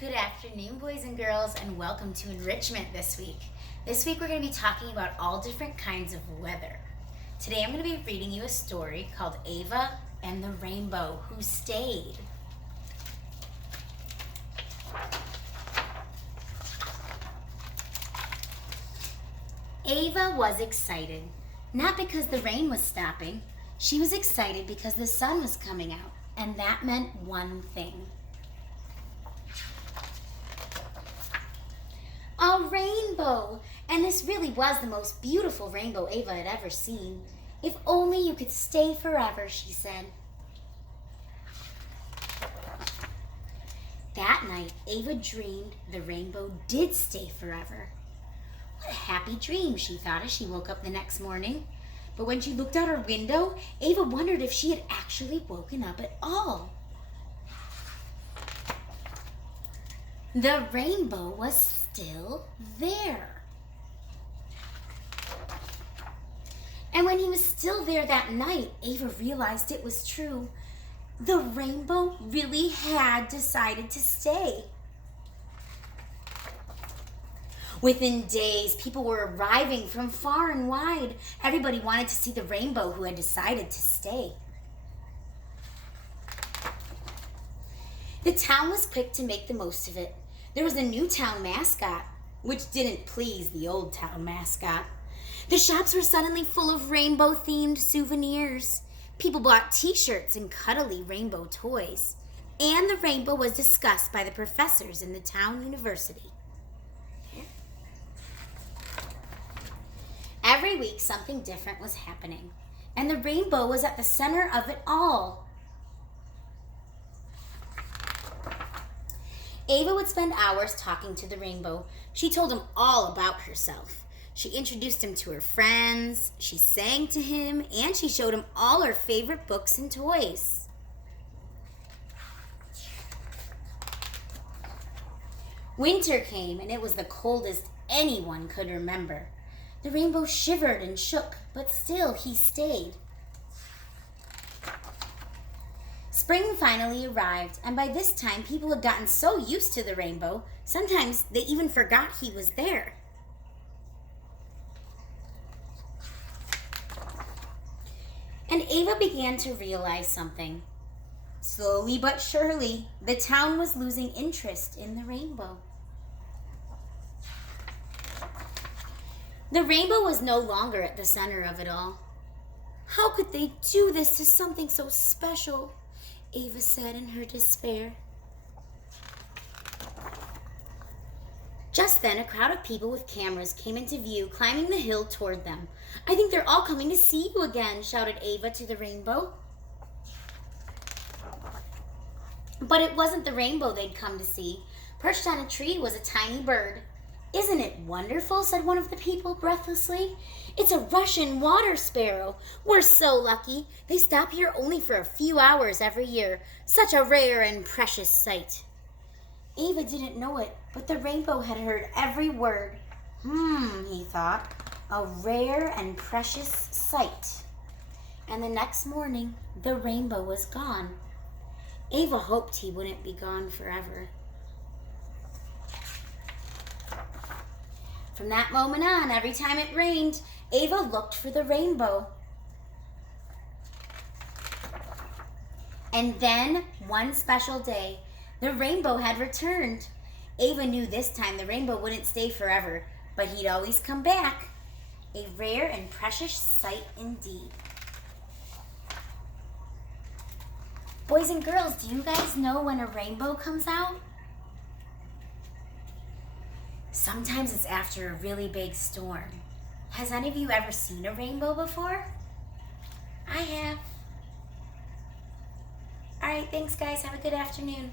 Good afternoon, boys and girls, and welcome to Enrichment this week. This week we're going to be talking about all different kinds of weather. Today I'm going to be reading you a story called Ava and the Rainbow Who Stayed. Ava was excited, not because the rain was stopping. She was excited because the sun was coming out, and that meant one thing. A rainbow! And this really was the most beautiful rainbow Ava had ever seen. If only you could stay forever, she said. That night, Ava dreamed the rainbow did stay forever. What a happy dream, she thought as she woke up the next morning. But when she looked out her window, Ava wondered if she had actually woken up at all. The rainbow was still there. And when he was still there that night, Ava realized it was true. The rainbow really had decided to stay. Within days, people were arriving from far and wide. Everybody wanted to see the rainbow who had decided to stay. The town was quick to make the most of it. There was a new town mascot, which didn't please the old town mascot. The shops were suddenly full of rainbow-themed souvenirs. People bought t-shirts and cuddly rainbow toys. And the rainbow was discussed by the professors in the town university. Every week, something different was happening, and the rainbow was at the center of it all. Ava would spend hours talking to the rainbow. She told him all about herself. She introduced him to her friends, she sang to him, and she showed him all her favorite books and toys. Winter came, and it was the coldest anyone could remember. The rainbow shivered and shook, but still he stayed. Spring finally arrived, and by this time people had gotten so used to the rainbow, sometimes they even forgot he was there. And Ava began to realize something. Slowly but surely, the town was losing interest in the rainbow. The rainbow was no longer at the center of it all. How could they do this to something so special? Ava said in her despair. Just then, a crowd of people with cameras came into view, climbing the hill toward them. "I think they're all coming to see you again," shouted Ava to the rainbow. But it wasn't the rainbow they'd come to see. Perched on a tree was a tiny bird. "Isn't it wonderful?" said one of the people breathlessly. "It's a Russian water sparrow. We're so lucky. They stop here only for a few hours every year. Such a rare and precious sight." Ava didn't know it, but the rainbow had heard every word. He thought, a rare and precious sight. And the next morning, the rainbow was gone. Ava hoped he wouldn't be gone forever. From that moment on, every time it rained, Ava looked for the rainbow. And then, one special day, the rainbow had returned. Ava knew this time the rainbow wouldn't stay forever, but he'd always come back. A rare and precious sight indeed. Boys and girls, do you guys know when a rainbow comes out? Sometimes it's after a really big storm. Has any of you ever seen a rainbow before? I have. All right, thanks guys. Have a good afternoon.